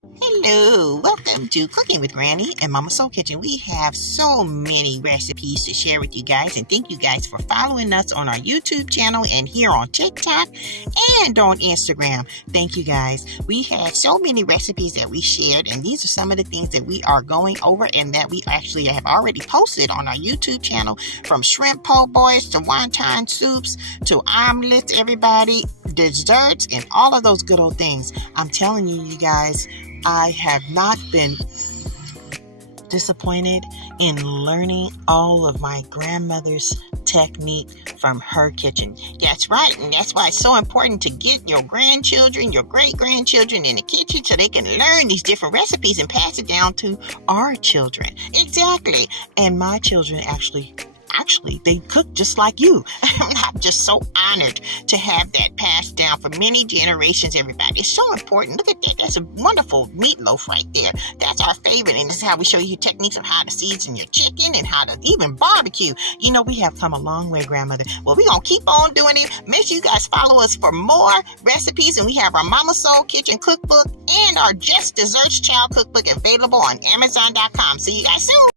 Hello, welcome to Cooking with Granny and Mama Soul Kitchen. We have so many recipes to share with you guys, and thank you guys for following us on our YouTube channel and here on TikTok and on Instagram. Thank you guys. We had so many recipes that we shared, and these are some of the things that we are going over and that we actually have already posted on our YouTube channel, from shrimp po' boys to wonton soups to omelets, everybody, desserts, and all of those good old things. I'm telling you, you guys, I have not been disappointed in learning all of my grandmother's technique from her kitchen. That's right, and that's why it's so important to get your grandchildren, your great-grandchildren in the kitchen so they can learn these different recipes and pass it down to our children. Exactly. And my children actually they cook just like you. I'm just so honored to have that passed down for many generations, everybody. It's so important. Look at that. That's a wonderful meatloaf right there. That's our favorite, and this is how we show you techniques of how to season your chicken and how to even barbecue. You know, we have come a long way, grandmother. Well, we're going to keep on doing it. Make sure you guys follow us for more recipes, and we have our Mama Soul Kitchen cookbook and our Just Desserts Child cookbook available on Amazon.com. See you guys soon.